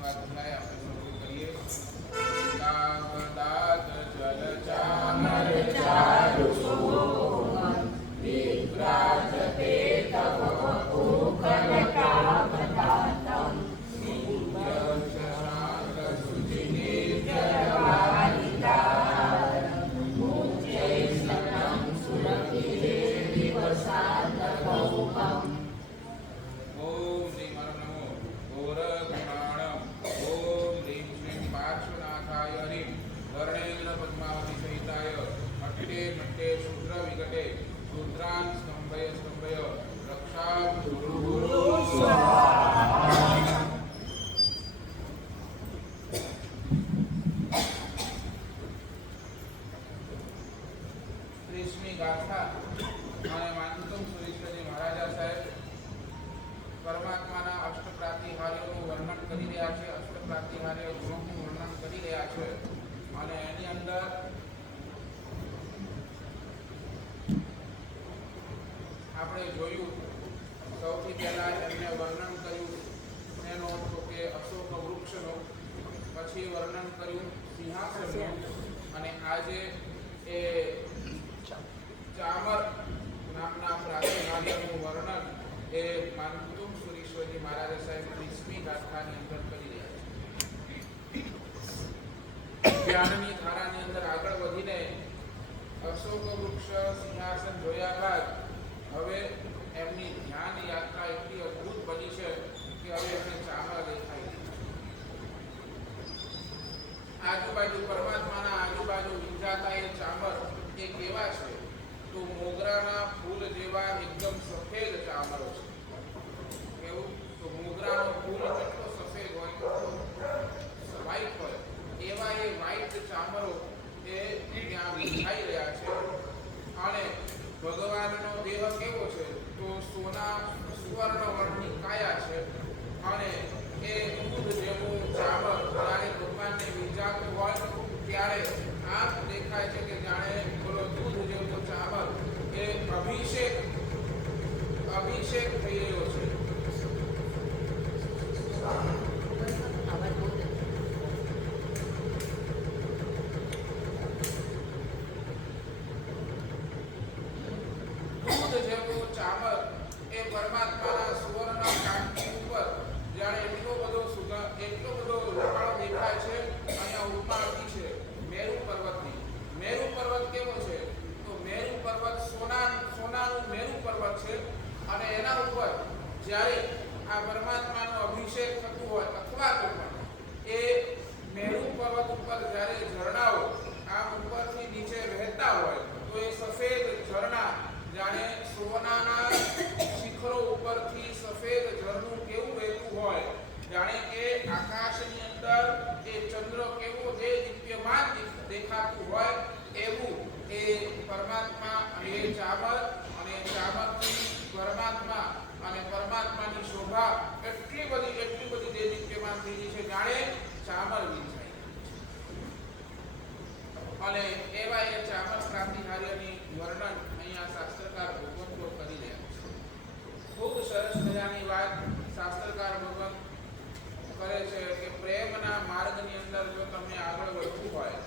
સ્વાધ્યાય આપણે શરૂ કરીએ. કાગદાત જલ ચામર ચારુ સોમ વિભ્રાજતે તવ ઉખલ કાગદાતમ નિત્ય શાંત સુચિને જલવારિતા મુચ્ચે સતમ સુરતિરે દિવસાત કૌપમ. ઓમ શ્રી મારો નમો ગોરગણાણમ ઓમ રીમ શ્રીમ પાર્શ્વનાથાય હરિમ વર્ણેન્દ્ર પદ્માવતી સહિતાય અટ્ટે મટ્ટે શુદ્ર વિગટે શુદ્રાન સ્તંભય સ્તંભય રક્ષા ગુરુ ગુરુ સ્વાહા. 30મી ગાથા અને માનતુમ સુરેશ્વરજી મહારાજા સાહેબ પરમાત્માના અષ્ટપ્રાતિહાર્યોનું વર્ણન કરી રહ્યા છે. અષ્ટપ્રાતિહાર્ય ગુણોનું વર્ણન કરી રહ્યા છે અને એની અંદર આપણે જોયું સૌથી પહેલા એમને વર્ણન કર્યું એનો તો કે અશોક વૃક્ષનો, પછી વર્ણન કર્યું સિંહાસનનું અને આજે એ ચામર નામના પ્રાતિહાર્યનું વર્ણન એ માનતુમ સુરેશ્વરજી મહારાજ સાહેબ 30મી ગાથાની અંદર કરી રહ્યા છે. જ્ઞાનની ધારાની અંદર આગળ વધીને અશોક વૃક્ષ સિંહાસન જોયા બાદ હવે એમની ધ્યાન યાત્રા એટલી અદ્ભુત બની છે કે હવે એમને ચામર દેખાય. આજુબાજુ પરમાત્માના આજુબાજુ વિંજાતા એ ચામર એ કેવા છે તો મોગરાના ફૂલ જેવા એકદમ સફેદ ચામરો છે. એવું તો મોગરાનો ફૂલ કેટલો સફેદ હોય, વ્હાઈટ હોય, એવા એ વ્હાઈટ ચામરો એ ત્યાં વિંજાઈ રહ્યા છે. અને ભગવાનનો દેહ કેવો છે તો સુવર્ણ વર્ણની કાયા છે અને એ દૂધ જેવું ચામર જ્યારે ભગવાનને વિંજાતું હોય ત્યારે આમ દેખાય છે કે જાણે બોલો દૂધ જેવું ચામર એ અભિષેક થઈ રહ્યો છે. દૂધ જેવું ચામર એ પરમાત્માના સુવર્ણ કાંતિ ઉપર જાણે એટલો બધો રૂપાળો દેખાય છે. અહીંયા ઉપમા આપી છે મેરુ પર્વતની. મેરુ પર્વત કેવો છે તો મેરુ પર્વત સોનાનું મેરુ પર્વત છે અને એના ઉપર જ્યારે આ પરમાત્માનો અભિષેક થતું હોય અથવા તો પણ એ મેરુ પર્વત ઉપર જ્યારે ઝરણાઓ આમ ઉપરથી નીચે વહેતા હોય તો એ સફેદ ઝરણા જાણે સોનાના શિખરો ઉપરથી સફેદ ઝરણું કેવું વહેતું હોય, જાણે કે આકાશની અંદર એ ચંદ્ર કેવો જે દિવ્યમાન દેખાતું હોય એવું એ પરમાત્મા અને એ ચામર અને ચામરથી પરમાત્મા અને પરમાત્માની શોભા એટલી બધી જે દિવ્યમાન થઈ ગઈ છે જાણે ચામર વિંજાય. અને એવા એ ચામર પ્રાતિહાર્યની વર્ણન અહીંયા શાસ્ત્રકાર ભગવંતો કરી રહ્યા છે. ખૂબ સરસ મજાની વાત શાસ્ત્રકાર ભગવંત કરે છે કે પ્રેમના માર્ગની અંદર જો તમને આગળ વધવું હોય,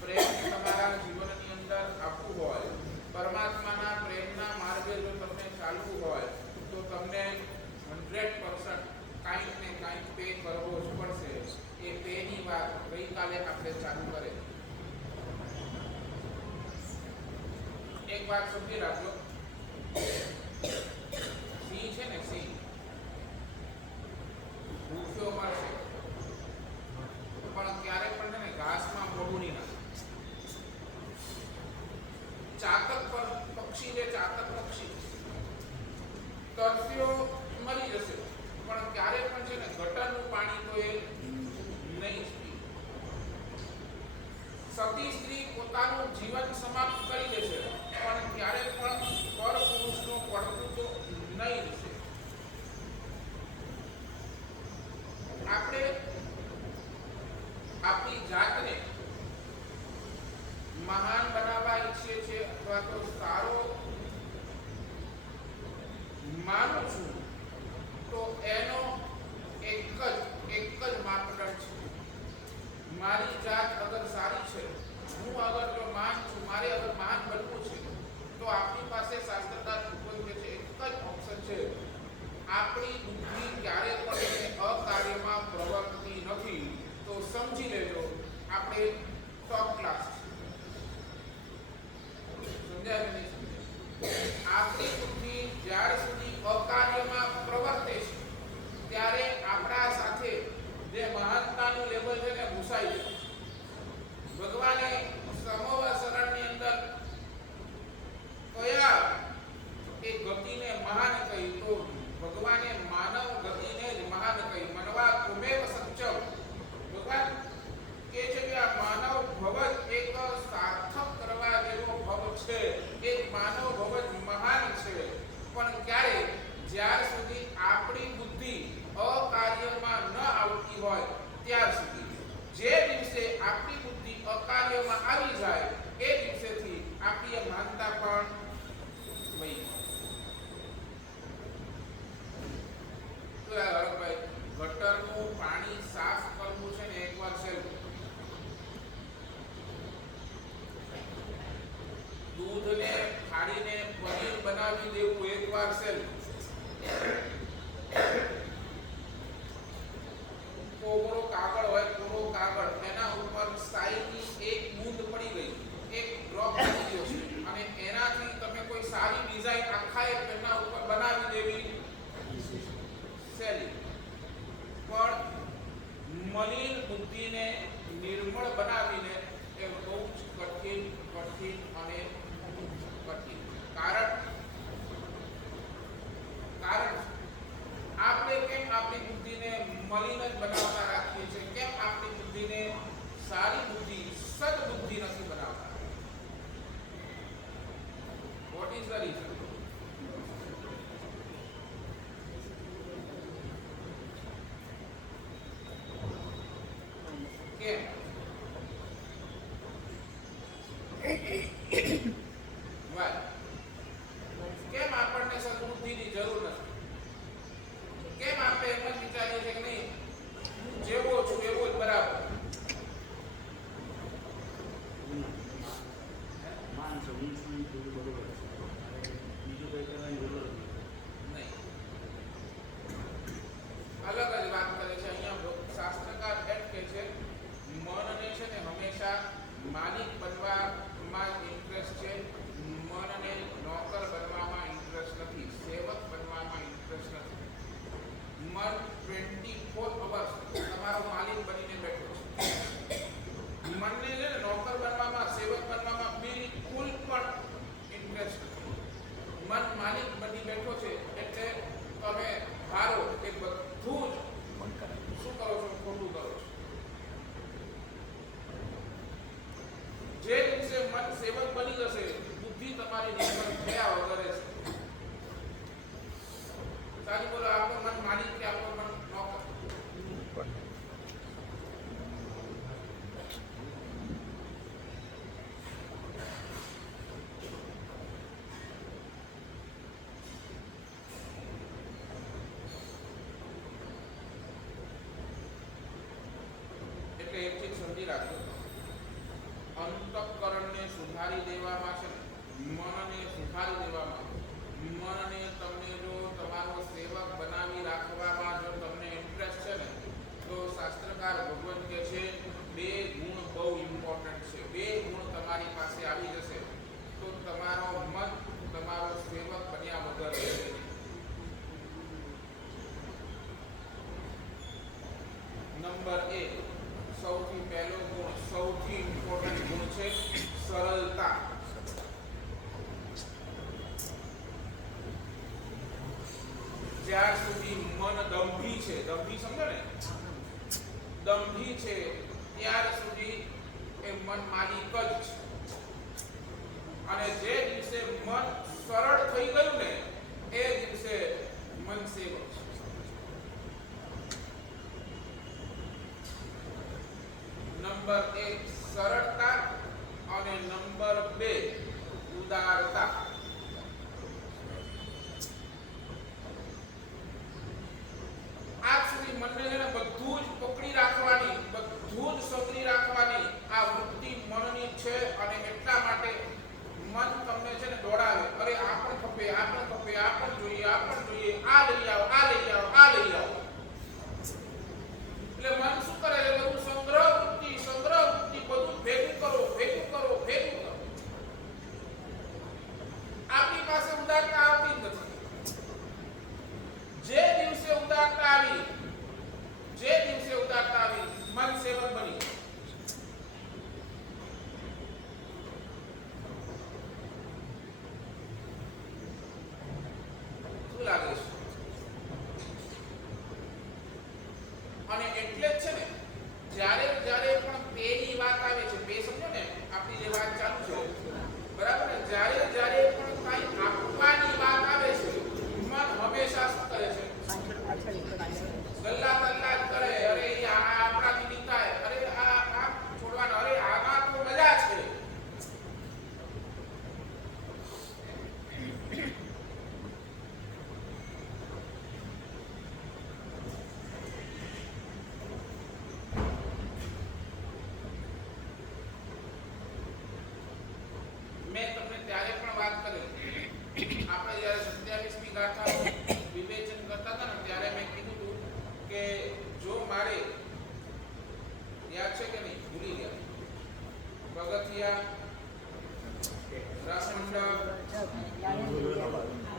પ્રેમ તમારા જીવનની અંદર આપવું હોય, પરમાત્માના પ્રેમના માર્ગે જો તમને ચાલવું હોય તો તમને 100% કાંઈક ને કાંઈક પે કરવો જ પડશે. એ પેની વાત ગઈકાલે આપણે ચાલુ કરે. એક વાત સમજી રાખજો, સિંહ છે ને, સિંહ ભૂખ્યો મળશે પણ ક્યારેક પણ છે ને ઘાસમાં મોઢું નહીં નાખે. ચાતક પક્ષી જે ચાતક પક્ષી તરસ્યો મરી જશે પણ ક્યારેક પણ છે ને ગટરનું પાણી તો એ નહીં જ પીએ. સતી સ્ત્રી પોતાનું જીવન સમાપ્ત કરી દેશે પણ ક્યારેક પણ પર પુરુષનું પડતું તો નહીં રહેશે. આપણે આપણી જાતને મહાન બનાવવા ઈચ્છીએ છીએ અથવા તો સારો માનું છું તો એનો એક જ માપદંડ આપણે ટોપ ક્લાસ સમજાય નહીં સમજાય આપણી બુદ્ધિ જ્યાર સુધી અકાર્યમાં પ્રવર્તે છે ત્યારે આપણા સાથે જે મહાનતાનું લેવલ છે ને ભૂસાઈ જાય. ભગવાને સમોવ શરણની અંદર કયા એ ગતિને મહાન કહી તો ભગવાને માનવ ગતિને જ મહાન કહી. મનવા તુમેવ સત્યમ. ભગવાન કહે છે કે આ માનવ ભવ જ એક સાર્થક કરવા જેવો ભવ છે. એક માનવ ભવ જ મહાન છે. પણ ક્યારે? જ્યાર સુધી આપણી બુદ્ધિ અકાર્યમાં ન આવતી હોય ત્યાર સુધી. જે દિવસે આપણી બુદ્ધિ અકાર્યમાં આવી જાય એ દિવસેથી આપણી માનતા પણ વહી જાય. ભાઈ ગટરનું પાણી સાફ કરવું છે ને એકવાર સહેલું. દૂધને ફાડીને પનીર બનાવી દેવું એકવાર સહેલું. કોરો કાગળ હોય, કોરો કાગળ, એના ઉપર સાઈની એક બૂંદ પડી ગઈ, એક ડ્રોપ પડી ગયો છે અને એનાથી તમે કોઈ સારી ડિઝાઇન આખા એક પેનના ઉપર બનાવી દેવી સહેલી. પણ મલિન બુદ્ધિને નિર્મળ બનાવીને એ બહુ જ કઠિન અને કઠિન. કારણ આપણે કેમ આપણી બુદ્ધિને મલિન જ બનાવતા રાખીએ છીએ? કેમ આપણી બુદ્ધિને સારી બુદ્ધિ, સદબુદ્ધિ નથી બનાવતા? What is the reason? કેમ? કેમ આપણને સદબુદ્ધિની જરૂર નથી? કેમ આપણે એમ જ વિચારીએ છીએ કે નહીં જેવો છું એવો જ બરાબર? અલગ જ વાત કરે છે અહીંયા શાસ્ત્રકાર એમ કહે છે મનને છે ને હંમેશા માલિક બનવામાં ઇન્ટરેસ્ટ છે. મનને નોકર બનવામાં ઇન્ટરેસ્ટ નથી, સેવક બનવામાં ઇન્ટરેસ્ટ નથી. મન 24 અવર્સ તમારો માલિક બનીને બેઠો છે. મનને છે ને નોકર બનવામાં, સેવક બનવામાં બિલકુલ પણ ઇન્ટરેસ્ટ નથી. મન માલિક બની બેઠો છે એટલે તમે ધારો કે બધું જ શું કરો છો? ખોટું કરો છો. જે દિવસે મન સેવક બની જશે, બુદ્ધિ તમારી નિર્ભર થયા વગર છે. સાચું બોલો, આપણું મન માલિક કે આપણું મન નોકર? એટલે એક ચીજ સમજી રાખજો, અંતઃકરણને સુધારી દેવામાં છે, મનને સુધારી દેવામાં, મનને તમને જો તમારો સેવક બનાવી રાખવામાં જો તમને ઇન્ટરેસ્ટ છે ને તો શાસ્ત્રકાર ભગવાન કહે છે બે ગુણ બહુ ઇમ્પોર્ટન્ટ છે. બે ગુણ તમારી પાસે આવી જશે તો તમારો મન તમારો સેવક બન્યા વગર રહેશે. નંબર 1, સૌથી પહેલો ગુણ, સૌથી ઇમ્પોર્ટન્ટ ગુણ છે સરળતા. જ્યાર સુધી મન દંભી છે, દંભી સમજો ને, દંભી છે ત્યાર સુધી એ મન માલિક જ છે. અને જે દિવસે મન સરળ થઈ ગયું ને એ દિવસે મન સેવક છે. નંબર 1 સરળતા અને નંબર 2 ઉદારતા. આજ સુધી મનને છે ને બધું જ પકડી રાખવાની, બધું જ સંગરી રાખવાની આ વૃત્તિ મનની છે અને એટલા માટે મન તમને છે ને દોડાવે. અરે આ પણ ખપે, આ પણ ખપે, આ પણ જોઈએ, આ પણ જોઈએ, આ લઈ આવો, આ લઈ આવો, આ લઈ આવો. એટલે મન શું કરે છે? બધું સંગ્રહ વૃત્તિ જ્યારે જ્યારે પણ પેની વાત આવે છે, પે સમજો ને, આપણી જે વાત ચાલુ છે, બરાબર ને, જ્યારે જ્યારે પણ કાંઈ આપવાની વાત આવે છે, મન હંમેશા શું કરે છે? ગલ્લા તલ્લા જ કરે. અરે આ આપણાથી નહીં થાય, અરે આ છોડવાનો, અરે આમાં તો મજા છે. મેં તમને ત્યારે પણ વાત કરી, આપણે જ્યારે 27મી ગાથાનું વિવેચન કરતા હતા ને, ત્યારે મેં કીધું હતું કે જો મારે, યાદ છે કે નહીં, ભૂલી ગયા, પગથિયા, રસમંડળ,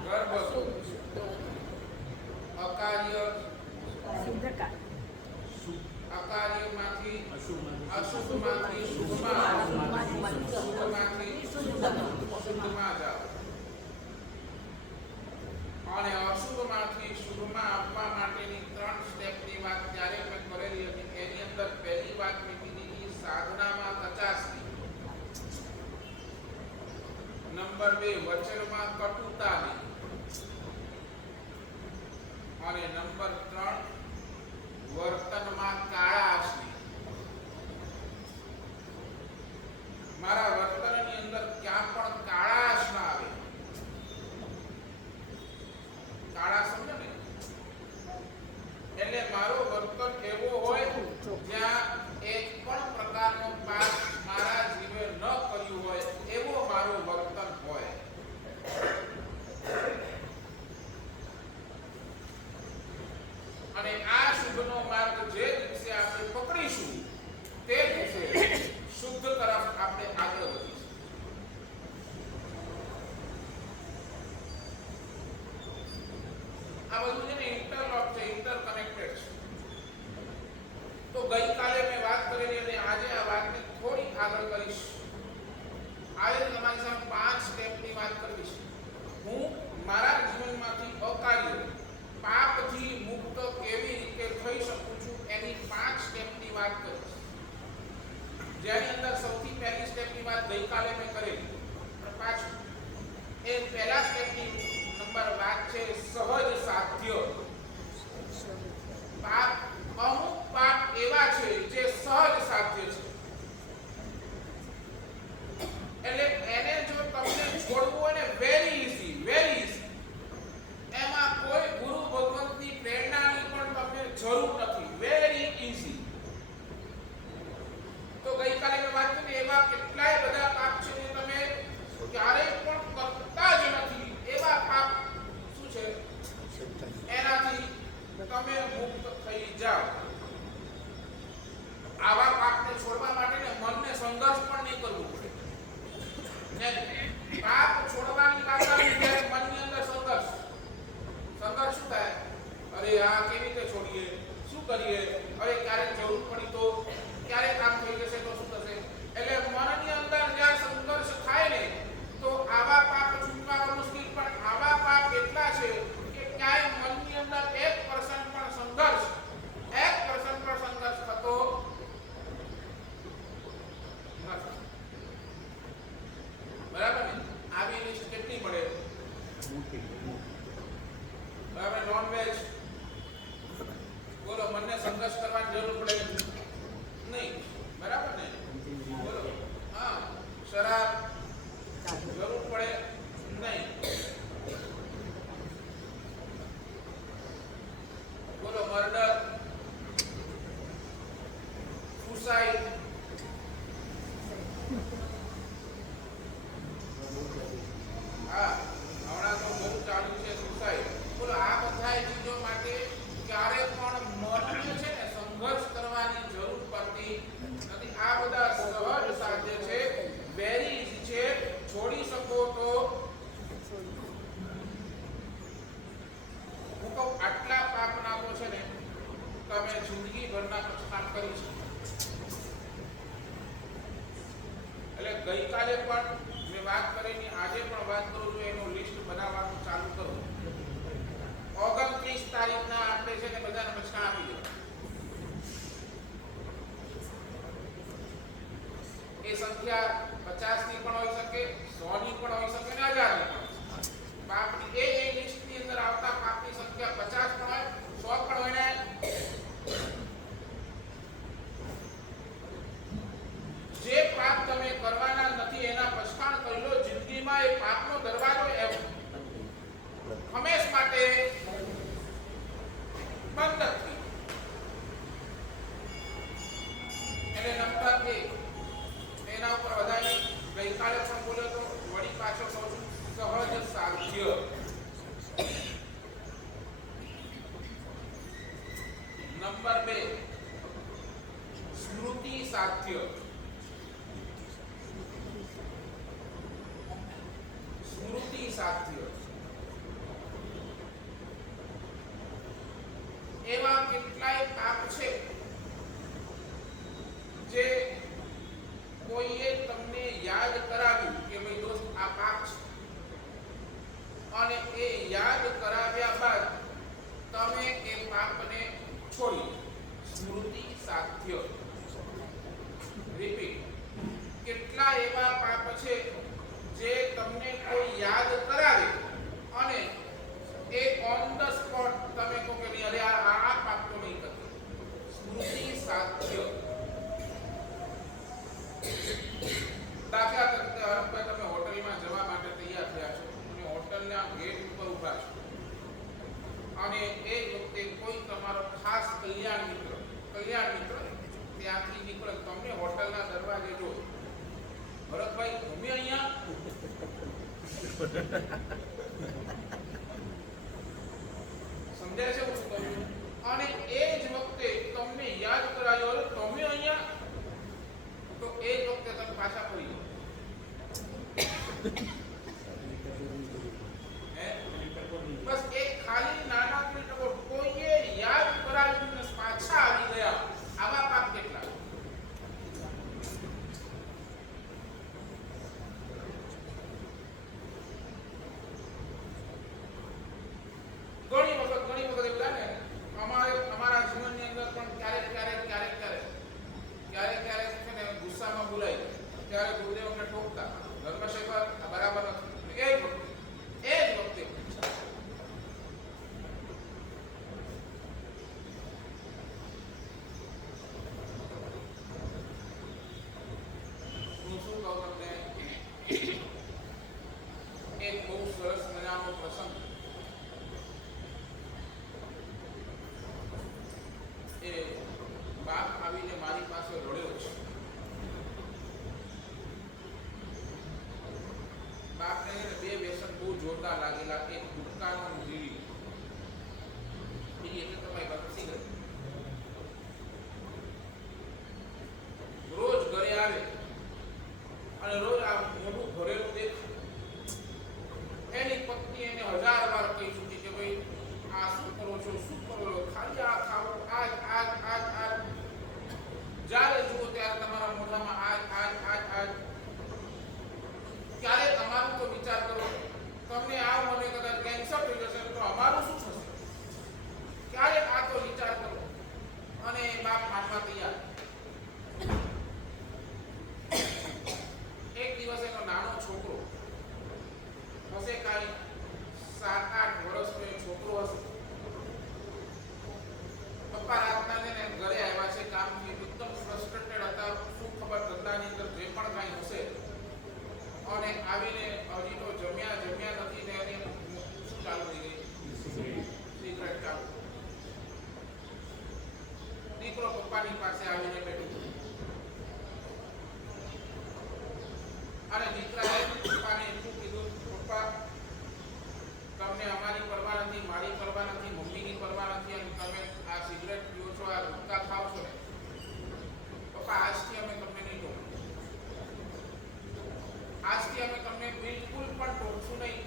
ગર્ભગૃહ, અકાર્ય, અકાર્યમાંથી અશુભમાંથી શુભમાં, શુભમાંથી શુદ્ધમાં જાઓ, અને અશુભમાંથી શુભમાં આવવા માટેની 3 સ્ટેપની વાત ત્યારે મેં કરેલી હતી. એની અંદર પહેલી વાત મેં કીધી સાધનામાં કચાસની, નંબર 2 વચનમાં કટુતાની, અને નંબર 3 વર્તનમાં કાળાશની. મારા વર્તનની અંદર ક્યાં પણ કાળાશ ના આવે. કાળા સમજો ને, એટલે મારો વર્તન એવો હોય જ્યાં એક પણ પ્રકારનો પાપ મારા જીવે ન કર્યું હોય એવો મારો વર્તન હોય. અને આ શુભનો માર્ગ જે દિવસે આપણે પકડીશું તે દિવસે શુદ્ધ તરફ આપણે આગળ વધીશું. આ બધું છે ને ઇન્ટરલોક છે, ઇન્ટરકનેક્ટેડ છે. તો ગઈકાલે મેં વાત કરેલી અને આજે આ વાતને થોડી આગળ કરીશ. આજે તમારી સામે 5 સ્ટેપની વાત કરવી છે. હું મારા જીવનમાંથી અકાર્ય પાપથી મુક્ત કેવી રીતે થઈ શકું છું એની 5 સ્ટેપની વાત કરીશ. જેની અંદર સૌથી પહેલી સ્ટેપની વાત ગઈકાલે મેં કરેલી, પણ પાછું એ પહેલા સ્ટેપની નંબર વાત છે સહજ સાધ્ય. પાપ, અમુક પાપ એવા છે જે સહજ સાધ્ય છે, એટલે એને જો તમને છોડવું હોય ને, વેરી ઇઝી, વેરી ઇઝી. એમાં કોઈ ગુરુ ભગવંતની પ્રેરણાની પણ તમને જરૂર નથી, વેરી ઇઝી. તો ગઈકાલે મેં વાત કરી એવા કેટલાય બધા પાપ છે જે તમે ક્યારેય પણ કરતા જ નથી. એવા પાપ શું છે, એનાથી તમે મુક્ત થઈ જાઓ. આવા પાપને છોડવા માટે ને મનને સંઘર્ષ પણ નહીં કરવું પડે. ને પાપ છોડવાની વાત આવી ત્યારે મનની અંદર સંઘર્ષ શું થાય? અરે આ કેવી રીતે છોડીએ, શું કરીએ, અરે ક્યારેક જરૂર પડી તો, ક્યારેક કામ થઈ જશે તો શું થશે? એટલે મનની અંદર જ્યાં સંઘર્ષ થાય ને, તો આવા પાપ છૂટવા મુશ્કેલ. પણ આવા પાપ એટલા છે કે ક્યાંય મનની અંદર 1% પણ સંઘર્ષ થતો નથી. બરાબર ને? આવી લિસ્ટ કેટલી મળે? બરાબર. નોનવેજ બોલો, મને સંઘર્ષ કરવાની જરૂર પડે નહીં, બરાબર ને? બોલો. હા, શરાબ જરૂર પડે નહીં. બોલો, મર્ડર, સુસાઇડ, હા હમણાં તો બહુ ચાલુ છે સુસાઇડ. બોલો, આ બધા ચીજો માટે ક્યારે પણ મનને છે ને સંઘર્ષ કરવાની જરૂર પડતી નથી. આ બધા સહજ સાધ્ય છે, વેરી ઇઝી છે, છોડી શકો તો. હું કહું આટલા પાપ નાખો છે ને, તમે જિંદગી ભરના પછતાપ કરી શકો. એટલે ગઈકાલે પણ મેં વાત કરેલી, આજે પણ વાત કરું છું, એનું લિસ્ટ બનાવવાનું ચાલુ કરું. 29 તારીખના આપણે છે ને બધાને પછાણ આપી દે. મદદથી. એટલે નંબર 1 એના ઉપર વધારે ગઈકાલે પણ બોલ્યો તો વળી પાછો કહું છું, સહજ સાધ્ય. નંબર 2 સ્મૃતિ સાધ્ય. સ્મૃતિ સાધ્ય એવા કેટલાય પાપ છે જે કોઈએ તમને યાદ કરાવ્યું કે ભાઈ દોસ્ત આ પાપ છે, અને એ યાદ કરાવ્યા બાદ તમે એ પાપને છોડી. સ્મૃતિ સાધ્ય. રિપીટ. કેટલા એવા પાપ છે જે તમને કોઈ યાદ કરાવે અને એ ઓન ધ સ્પોટ તમે કહો કે અરે આ પાપ તો નહીં કરતો. સ્મૃતિ સાધ્ય. દાખલા તરીકે હરખભાઈ તમે હોટલમાં જવા માટે તૈયાર થયા છો અને હોટલના ગેટ ઉપર ઊભા છો અને એ વખતે કોઈ તમારો ખાસ કલ્યાણ મિત્ર ત્યાંથી નીકળે, તમને હોટલના દરવાજે જો ભરતભાઈ તમે અહીંયા સમજાય છે હું શું કહું છું? અને એ જ વખતે તમને યાદ કરાયો તમે અહીંયા, તો એ જ વખતે તમે પાછા પડી જાઓ. બસ એક ખાલી નાનકડી ટકો કોઈએ યાદ કરાવીને પાછા આવી ગયા. આવા પાપ કેટલા? ઘણી વખત એવું લાગે અમારા જીવનની અંદર પણ ક્યારેક છે ને ગુસ્સામાં બોલાય, ત્યારે ગુરુદેવ અમને ટોકતા, ધર્મશેખર આ બરાબર નથી. એ જ વખતે હું શું કહું તમને, એક બહુ સરસ મજાનો પ્રસંગ. એ બાપ આવીને મારી પાસે રડ્યો છે. બાપને બે વ્યસન બહુ જોરદાર લાગેલા. એક ગુટકાનો બીડી એટલે તમારી પાસે સિગરેટ. રોજ ઘરે આવે અને રોજ આ મોઢું ભરેલું દેખાય. એની પત્ની એને 1000 વાર કહી ચૂકી કે ભાઈ આ શું કરો છો, ખાલી આ ખાવો, આજ જ્યારે જુઓ ત્યારે તમારા મોઢામાં આજ. ક્યારે તમારું તો વિચાર કરો, તમને આ મને કદાચ કેન્સર થઈ જશે તો અમારું શું થશે? ક્યારે આ તો વિચાર કરો. અને બાપ માનવા તૈયાર. એક દિવસ એનો નાનો છોકરો હશે, કાંઈ 7-8 વર્ષનો છોકરો હશે. પપ્પા રાતના ને ઘરે આવ્યા છે કામથી, એકદમ ફ્રસ્ટ્રેટેડ હતા. શું ખબર ધંધાની અંદર જે પણ કાંઈ હશે, અને આવીને હજી તો જમ્યા નથી ને એની શું ચાલુ થઈ ગઈ? સિગરેટ ચાલુ. દીકરો પપ્પાની પાસે આવીને બેઠો અને દીકરાએ પપ્પાને એટલું કીધું, પપ્પા તમને અમારી પરવા નથી, મારી પરવા નથી, મમ્મીની પરવા નથી, અને તમે આ સિગરેટ પીઓ છો, આ ગુટખા ખાવ છો ને, પપ્પા આજથી અમે તમને નહીં ટોકીએ. આજથી અમે તમને બિલકુલ પણ ટોકશું નહીં.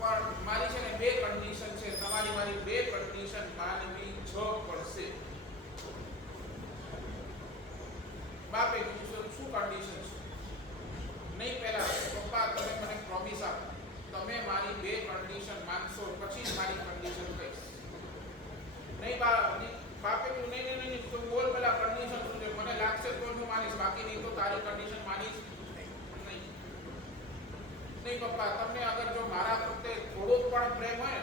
પણ મારી છે ને 2 કન્ડિશન છે. તમારી મારી 2 કન્ડિશન માનવી જ પડશે. બાપે કીધું શું કન્ડિશન છે? નહીં, પહેલા પપ્પા તમે મને પ્રોમિસ આપો, તમે મારી 2 કન્ડિશન માનશો પછી જ મારી કન્ડિશન કહીશ. નહીં બાપે કીધું નહીં, તું બોલ પેલા કન્ડિશન શું છે? મને લાગશે તો હું માનીશ, બાકી નહીં તો તારી કન્ડિશન માનીશ નહીં. પપ્પા તમને અગર જો મારા પ્રત્યે થોડો પણ પ્રેમ હોય,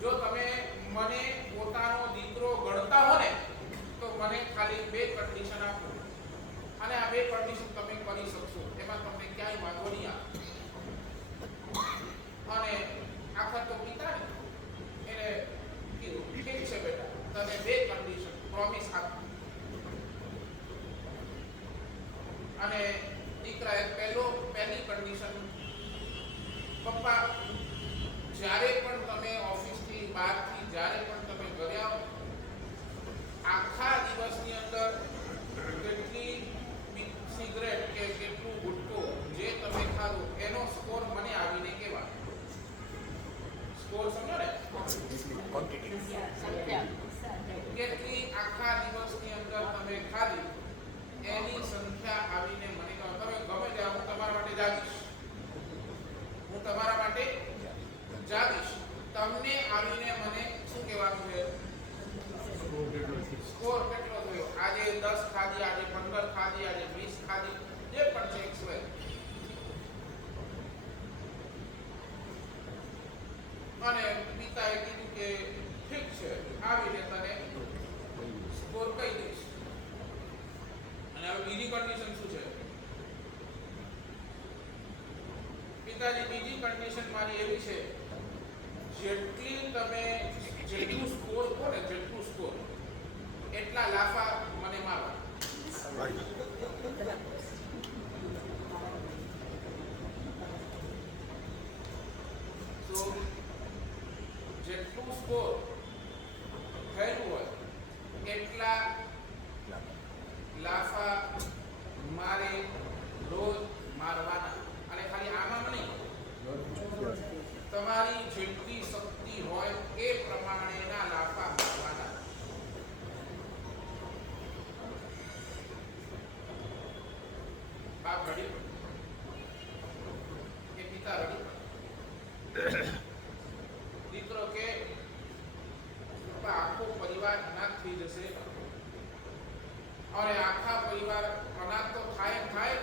જો તમે મને પોતાનો દીકરો ગણતા હો ને, તો મને ખાલી 2 કન્ડિશન આપો, અને આ 2 કન્ડિશન તમે કરી શકશો, એમાં તમને ક્યાંય વાંધો નહીં આવે. અને આખર તો પિતા ને એને કીધું આખા દિવસની અંદર કેટલી સિગરેટ કે કેટલું ગુટકો જે તમે ખાધો એનો સ્કોર મને આવીને કહેવા. સ્કોર સમજો ને, કેટલી આખા દિવસની અંદર તમે ખાધી એની સંખ્યા આવીને મને કહો. તમે ગમે ત્યાં હું તમારા માટે જાગીશ, હું તમારા માટે જાગીશ. તમને આવીને મને શું કહેવાનું છે? સ્કોર કેટલો થયો? આજે 10 ખાધી, આજે 15 ખાધી, આજે 20 ખાધી, જે પણ છે XY. અને પિતાએ કીધું કે ઠીક છે, આવીને તને સ્કોર કહી દઈશ. અને હવે બીજી કન્ડિશન શું છે? પિતાજી, બીજી કન્ડિશન મારી એવી છે, જેટલું સ્કોર કહો ને, જેટલું સ્કોર એટલા લાફા મને મારો. તો જેટલું સ્કોર થયેલું હોય એટલા લાફા મારે રોજ મારવાના. અને ખાલી આમાં નહીં, તમારી જેટલી શક્તિ હોય એ પ્રમાણેના લાફા મારવાના. બાપ રડી કે પિતા રડી? દીકરો કે આખો પરિવાર અનાથ થઈ જશે. અને આખા પરિવાર અનાથ તો થાય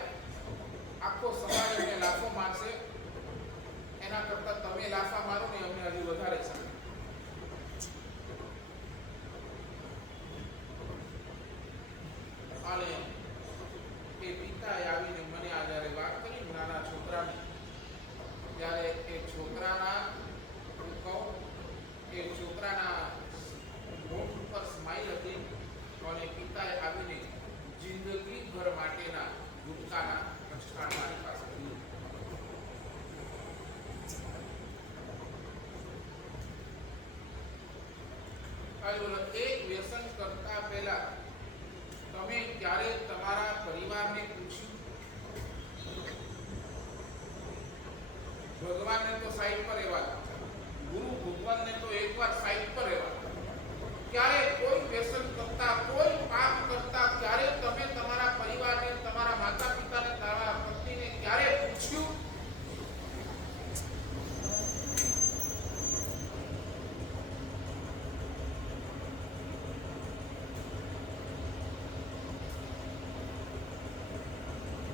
આખો સમાજ એમને લાફો મારશે. એના કરતા તમે લાફા મારો ને અમને હજી વધારે સારું. અને એ પિતાએ આવીને મને આ જ્યારે વાત કરી નાના છોકરાની, ત્યારે એ છોકરાના મોઢ ઉપર સ્માઈલ હતી. અને પિતાએ આવીને જિંદગી ભર માટેના ગુટકાના રક્ષણ મારી પાસે કર્યું. એક વ્યસન કરતા પહેલા તમે ક્યારે તમારા પરિવારને પૂછ્યું? ભગવાનને તો સાઈડ પર રહેવા, ગુરુ ભગવાનને તો એકવાર સાઈડ પર રહેવા. ક્યારે કોઈ વ્યસન કરતા, કોઈ પાપ કરતા ક્યારે તમે તમારા પરિવારને, તમારા માતા પિતાને, તમારા પત્નીને ક્યારે પૂછ્યું?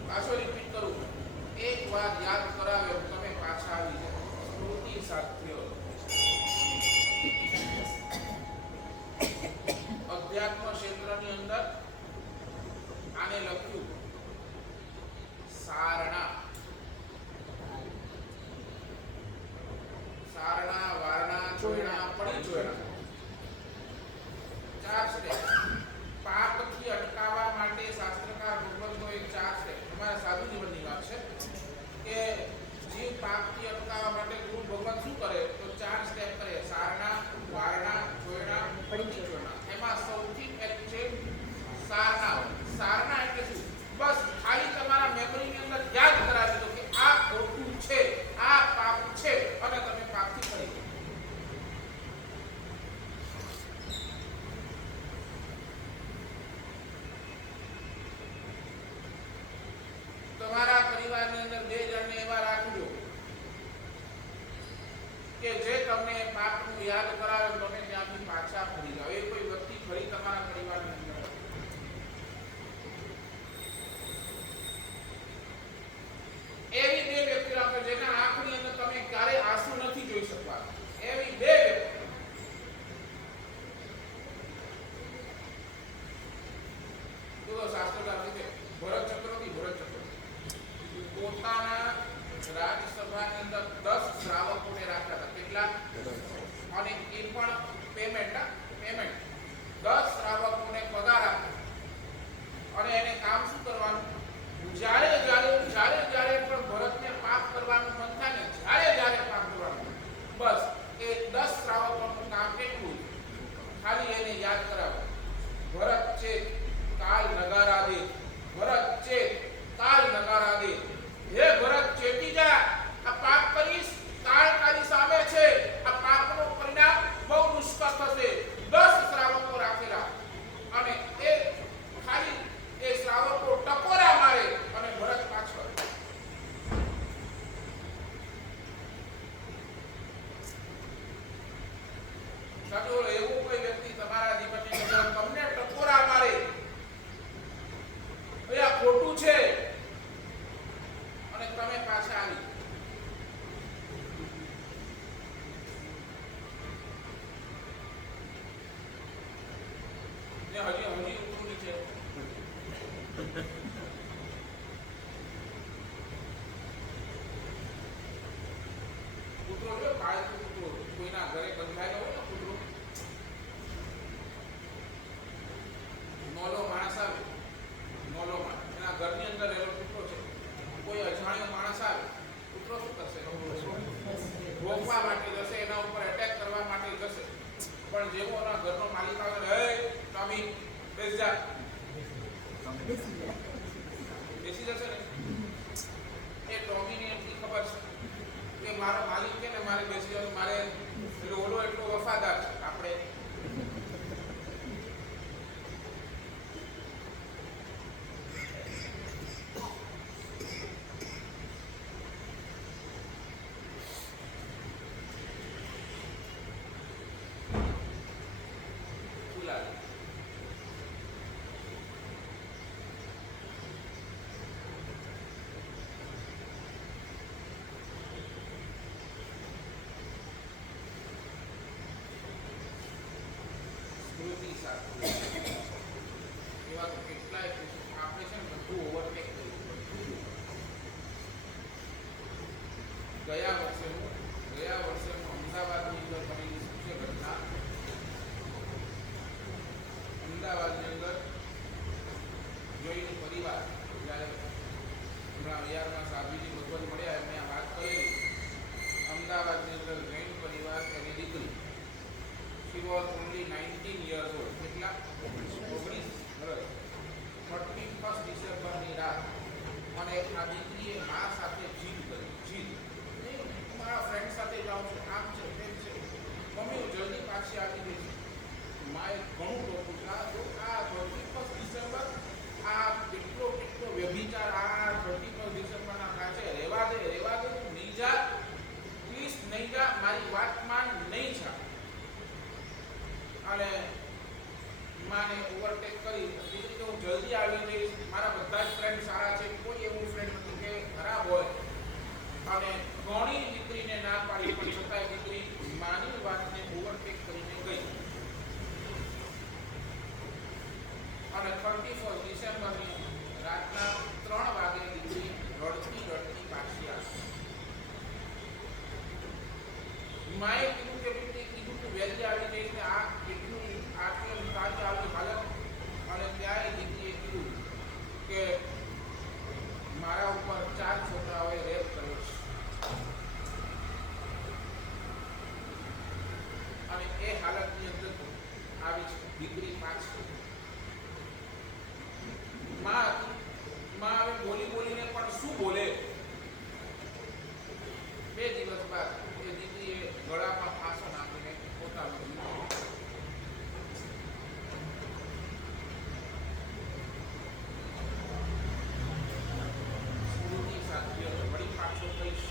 પાછો રિપીટ કરું, એક વાર યાદ કરાવે તમે પાછા આવી જાઓ. સ્મૃતિ સાથીઓ, અધ્યાત્મ ક્ષેત્રની અંદર આને લખ્યું સારણા. સારણા, વારણા, ચોયણા, પડી ચોયણા. 4 સ્ટેપ. પાપથી અટકાવવા માટે શાસ્ત્રકાર ભગવતનો એક 4 સ્ટેપ. અમારા સાધુ જીવનની વાત છે કે જીવ પાપથી અટકાવવા માટે ગુરુ ભગવાન શું કરે? તો 4 સ્ટેપ કરે. સારણા, વારણા, ચોયણા, પડી ચોયણા. એમાં સૌથી પહેલું છે સારણા. સારણા એટલે શું? બસ ખાલી તમારા મેમરીની અંદર યાદ કરાવી દો કે આ ખોટું છે, આ પાપ છે, અને તમે પાપથી પડી ગયા. તમારા પરિવારની અંદર 2 જણને એવા રાખજો કે જે તમને પાપનું યાદ કરાવે, તમે ત્યાંથી પાછા ફરી જાઓ. એ કોઈ વ્યક્તિ ફરી તમારા પરિવારની અંદર એવી 2 વ્યક્તિ રાખો જેના આંખની અંદર તમે ક્યારે આંસુ નથી જોઈ શકવા. એવી 2 વ્યક્તિ. તો શાસ્ત્રકાર છે ભરત ચક્રવર્તી પોતાના રાજસભાની અંદર 10 શ્રાવકોને રાખ્યા હતા. કેટલા? અને એ પણ પેમેન્ટ 10 શ્રાવકોને પગાર આપ્યો. અને એને કામ શું કરવાનું? જ્યારે પણ ભરતને પાપ કરવાનું મન થાય ને, જ્યારે પાપ કરવાનું, બસ એ 10 શ્રાવકોનું કામ કેટલું? ખાલી એને યાદ કરાવો દે, ભરત ચેત તાલ નગારા દે. હે ભરત ચેતી જા, આ પાપ કરીશ કાળ તારી સામે છે. આ પાપનું પરિણામ બહુ દુષ્કર થશે. 10 શ્રાવકો રાખેલા અને એ ખાલી એ શ્રાવકો ટકોરા મારે અને ભરત પાછળ. સાચું એવું કોઈ વ્યક્તિ તમારા જીવનની અંદર તમને ટકોરા મારે, એ આ ખોટું છે અને તમે પાછા આવી ને હજી ઉતરું છે. કૂતરો જો પાળતું કૂતરો કોઈના ઘરે બંધાયેલો હોય ને કૂતરો, નોલો માણસ આવે, નોલો માણસ એના ઘરની અંદર રહેલો કૂતરો છે. કોઈ અજાણ્યો માણસ આવે, કૂતરો શું કરશે? રોકવા માટે જશે, એના ઉપર એટેક કરવા માટે જશે. પણ જેવો એના ઘરનો માલિક આવે, હે ટોમી બેસી જા, બેસી જશે ને. એ ટોમીને એટલી ખબર છે કે મારો માલિક છે ને મારે બેસી જવાનું, મારે ઓલો એટલો વફાદાર છે. આપણે એવા તો કેટલાય આપણે છે ને બધું ઓવરટેક કર્યું. ગયા વર્ષે હું અમદાવાદની અંદર બનેલી સત્ય ઘટના, અમદાવાદની અંદર જૈન પરિવાર જ્યારે યારમાં સાધ્વીજી ભગવત મળ્યા એમને આ વાત કરેલી. અમદાવાદની અંદર જૈન પરિવાર એની દીકરી, she was only 19 years old. કેટલા? 19 વર્ષ. 31 ડિસેમ્બરની રાત અને આ દીકરીએ મા સાથે જીદ કરી. જીદ નહીં, હું મારા ફ્રેન્ડ સાથે જાઉં છું, આમ છે તેમ છે, મમ્મી હું જલ્દી પાછી આવી ગઈ છું. માએ ઘણું ટોકું છે. આ 31 ડિસેમ્બર, આ કેટલો વ્યભિચાર, આ 31 ડિસેમ્બરના કાચે રહેવા દે, નહીં જા પ્લીઝ, નહીં જા, મારી વાત માન, નહીં જા. અને માને ઓવરટેક કરી દીધી કે હું જલ્દી આવી જઈશ, મારા બધા જ ફ્રેન્ડ સારા છે, કોઈ એવું ફ્રેન્ડ નથી કે ખરાબ હોય. અને ઘણી દીકરીને ના પાડી પણ છતાંય દીકરી માની વાતને ઓવરટેક કરીને ગઈ. અને 31 ડિસેમ્બરની રાતના 3 વાગે દીકરી રડતી પાછી આવી. માએ કીધું કે કીધું તું વહેલી આવી જઈશ ને આ કેટલું આટલી તાજી આવી હાલત. અને ત્યારે દીકરીએ કીધું કે મારા ઉપર 4 છોકરાઓએ રેપ કર્યો છે. અને એ હાલતની અંદર આવી છે દીકરી પાછી. માં હવે બોલીને પણ શું બોલે. 2 દિવસ બાદ એ દીકરીએ ગળામાં ફાંસો નાખીને પોતાનું સ્મૃતિ સાથે વળી પાછો કહીશ,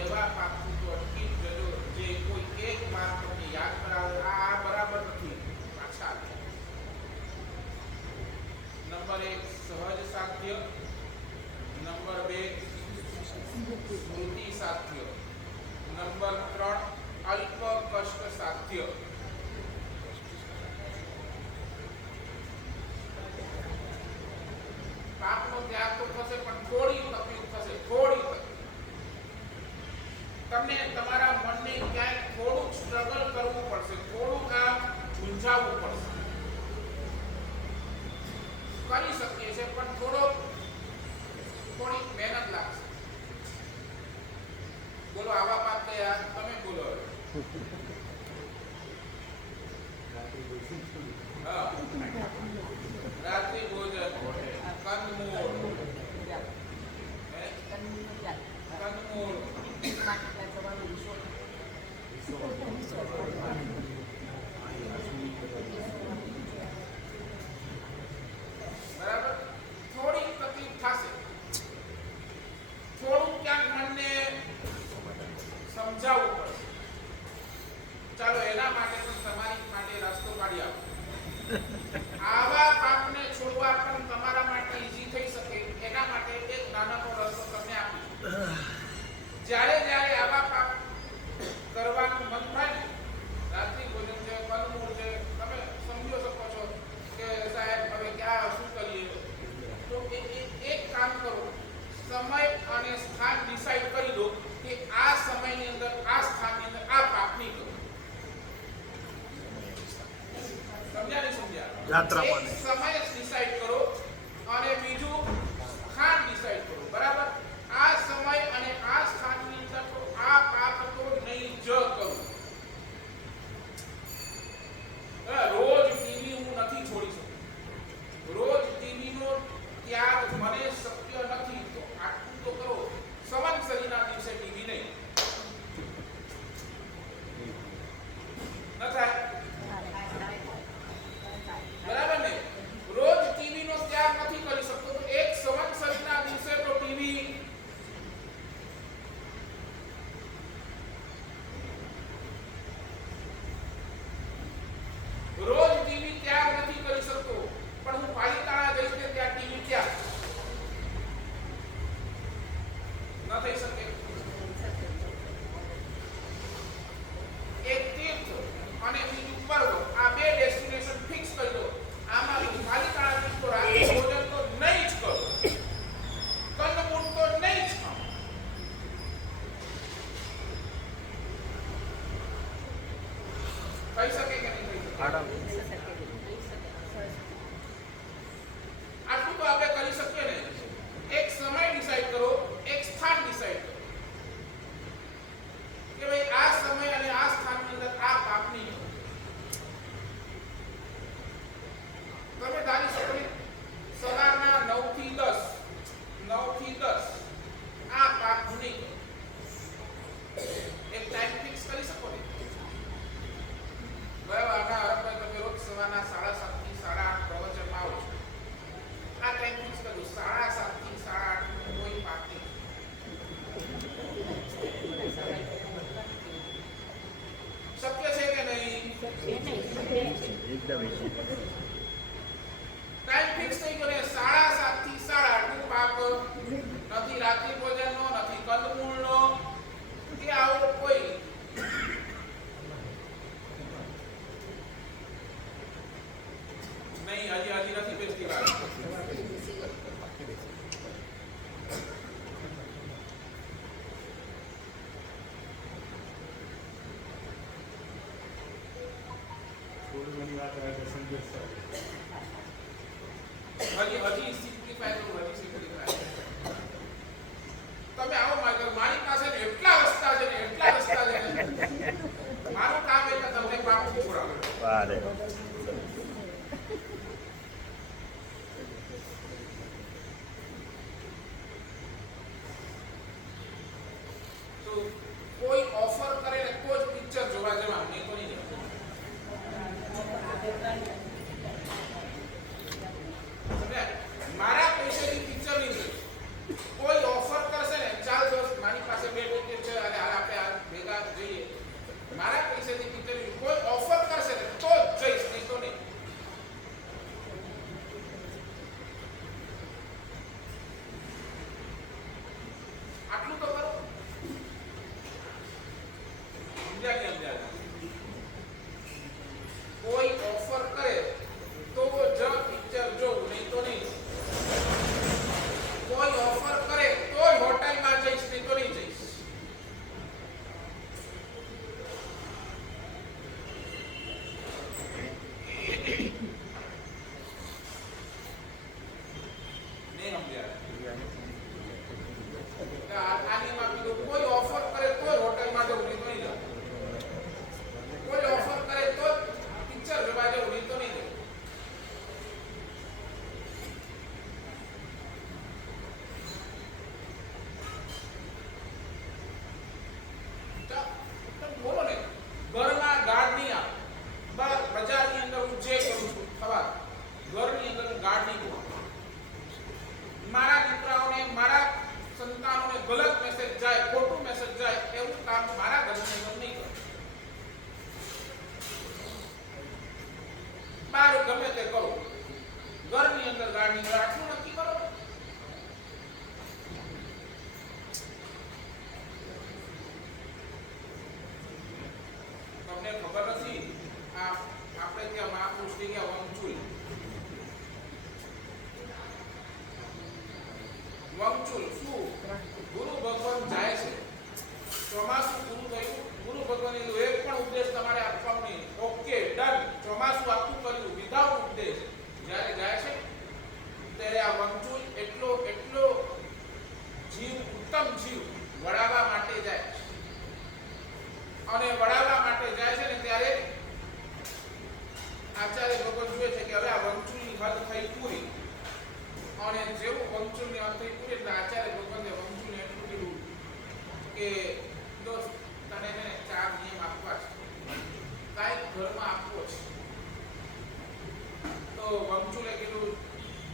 એવા પાછું તો અટકી જજો જે કોઈ એક વાર તમને યાદ કરાવે આ બરાબર નથી, પાછા. નંબર 1 સહજ સાધ્ય, નંબર 2 સ્મૃતિ સાધ્ય, નંબર 3 અલ્પ કષ્ટ સાધ્ય. પાપનો ત્યાગ તો થશે પણ થોડી તકલીફ થશે, થોડી તકલીફ. તમને તમારા મનને ક્યાંક થોડુંક સ્ટ્રગલ કરવું પડશે, થોડુંક આ ઝૂંઝાવવું પડશે. કરી શકીએ છીએ પણ થોડીક મહેનત લાગશે. બોલો આવા પાપ કયા? તમે બોલો. હા, રાત્રિ કાઢી આપો. આવા પાપને છોડવા પણ તમારા માટે ઈઝી થઈ શકે એના માટે એક નાનકડો રસ્તો તમને આપું. જ્યારે જ્યારે આવા પાપ કરવાનું મન થાય ને, રાત્રિ ભોજન છે, કંદમૂળ છે, તમે સમજો શકો છો કે સાહેબ હવે ક્યાં શું કરીએ, તો એક કામ કરો, સમય અને સ્થાન ડિસાઈડ કરી દો કે આ સમયની અંદર આ સ્થાનની અંદર આ પાપ નહીં કરો. સમજ્યા નહીં સમજ્યા? યાત્રા એક સમય ડિસાઈડ કરો અને બીજું સ્થાન ડિસાઈડ કરો. બરાબર? આ સમય અને આ સ્થાનની અંદર તો આ પાપ તો નહીં જ કરું. રોજ ટીવી હું નથી છોડી શકતો. રોજ ટીવીનો ત્યાગ મને શક્ય નથી. તો આટલું તો કરો. સંવત્સરીના દિવસે ટીવી નહીં. ન થાય? બરાબર ને? રોજ ટીવીનો ત્યાગ નથી કરી શકતો તો એક સંવત્સરીના દિવસે તો ટીવી. રોજ ટીવી ત્યાગ નથી કરી શકતો પણ હું પાલિતાણા જઈશ ને ત્યાં ટીવી ત્યાગ ન થઈ શકે. એક તીર્થ અને બીજું પર્વ, આ બે ડેસ્ટિનેશન ફિક્સ કરી દો. આમાં હું પાલિતાણા જઈશ તો રાત્રિ ભોજન તો નહીં જ કરું, કંદમૂળ તો નહીં જ ખાઉં. થઈ શકે કે નહીં થઈ શકે? આટલું તો આપણે કરી શકીએ ને. એક સમય ડિસાઈડ કરો, એક સ્થાન ડિસાઈડ કરો કે ભાઈ આ સમય અને આ સ્થાનની અંદર આ પાપ નહીં કરો. તમે ધારી શકો ને સવારના 9 થી 10 આ પાપ હું નહીં કરું. એક ટાઈમ ફિક્સ કરી શકો ને. બરાબર? આના તમે રોજ સવારના 7:30 થી 8:30 પ્રવચનમાં આવો છો. આ ટાઈમ ફિક્સ કર્યું 7:30 થી 8:30 કોઈ પાપ નહીં. શક્ય છે કે નહીં? એકદમ ટાઈમ ફિક્સ થઈ ગયો ને 7:30 થી 8:30 પાપ નથી. રાત્રિ ભોજનનો નથી, કંદમૂળનો કે આવો કોઈ નહીં. હજી નથી બેસતી વાત. હજી સિમ્પ્લિફાય કરું. તમે આવો મારી પાસે ને એટલા રસ્તા છે ને મારું કામ એટલે તમને પાપ છોડાવવું. વારે તો કોઈ ઓફર કરે ને તો જ પિક્ચર જોવા જવાનું, નહીં તો નહીં જવાનું. મારા પૈસાથી પિક્ચર નહીં જોઈશ. કોઈ ઓફર કરશે ને ચાલ દોસ્ત મારી પાસે 2 ટિકિટ છે અને આપણે આ ભેગા જઈએ, મારા પૈસાથી પિક્ચર કોઈ ઓફર કરશે ને તો જ જઈશ, નહીં તો નહીં. ગાળ નીકળે આટલું નક્કી કરો. તમને ખબર નથી આ આપણે ત્યાં મહાપુરુષ થઈ ગયા વંચુલ. વંચુલ શું? ગુરુ ભગવાન જાય છે, ચોમાસું પૂરું થયું, ગુરુ ભગવાન એક પણ ઉપદેશ તમારે આપવાનો નહીં. ઓકે ડન, ચોમાસું આખું કર્યું વિધાઉટ ઉપદેશ. જ્યારે જાય છે ત્યારે આ વંચુલ એટલો જીવ, ઉત્તમ જીવ વડાવવા માટે જાય છે. અને વડાવવા માટે જાય છે ને ત્યારે આચાર્ય ભગવાન જુએ છે કે હવે આ વંચુલની હદ થઈ પૂરી. અને જેવું વંચુલની હદ થઈ પૂરી એટલે આચાર્ય ભગવાને વંચુલને એટલું કીધું કે દોસ્ત તને છે ને 4 નિયમ આપવા છે, કાંઈક ઘરમાં આપવો છે. તો વંચુલે કીધું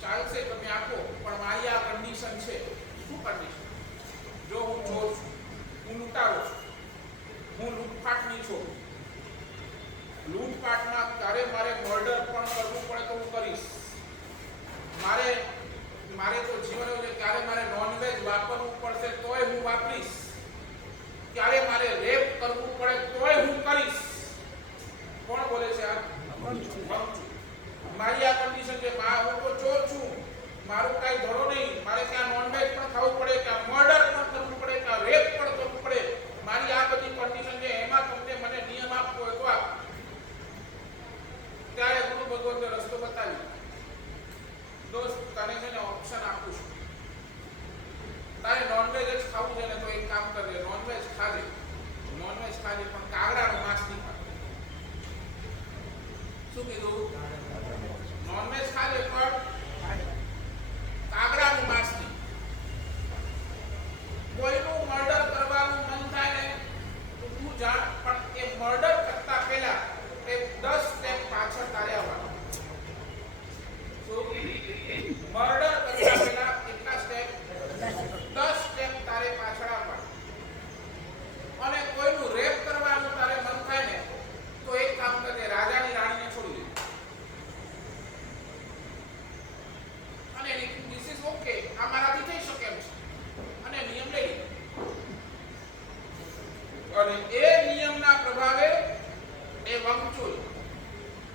ચાલશે તમે આપો, પણ મારી આ કન્ડિશન છે. શું કન્ડિશન? જો હું ચોર છું, હું લૂંટારો છું, હું લૂંટફાટની છું, લૂંટફાટમાં ક્યારે મારે મર્ડર પણ કરવું પડે તો હું કરીશ. મારે તો જીવન એવું છે ક્યારે મારે નોનવેજ વાપરવું પડશે તોય હું વાપરીશ, ક્યારે મારે રેપ કરવું પડે તોય હું કરીશ. કોણ બોલે છે આ? મારી આ કન્ડિશન છે. હું તો ચોર છું, મારું કાંઈ ધરો નહીં, મારે ત્યાં નોનવેજ પણ ખાવું પડે, ત્યાં મર્ડર પણ કરવું પડે, ત્યાં રેપ પણ કરવું પડે. મારી આ બધી કન્ડિશન છે. એમાં તમને મને નિયમ આપવો હોય તો આપ. ત્યારે ગુરુ ભગવાનને રસ્તો બતાવ્યો. દોસ્ત તને છે ને ઓપ્શન આપું છું, તારે નોનવેજ જ ખાવું છે ને તો એક કામ કરજે, નોનવેજ ખાજે, પણ કાગડાનું માંસ નહીં ખાજે. શું કીધું? નોનવેજ ખાજે પણ કાગડાનું માંસ નહીં. કોઈનું મર્ડર કરવાનું મન થાય ને તો તું જાણ, પણ એ મર્ડર કરતા પહેલા એ 10 સ્ટેપ પાછળ તારે આવવાનું. મર્ડર કરતા પહેલા કેટલા સ્ટેપ? 10 સ્ટેપ તારે પાછળ આવવાનું. અને કોઈનું રેપ કરવાનું તારે મન થાય ને તો એક કામ કરજે, રાજાની રાણીને છોડી દે. અને ધીસ ઇઝ ઓકે, આ મારાથી થઈ શકે એમ છે, અને નિયમ લઈ લે. અને એ નિયમના પ્રભાવે એ વંચુલ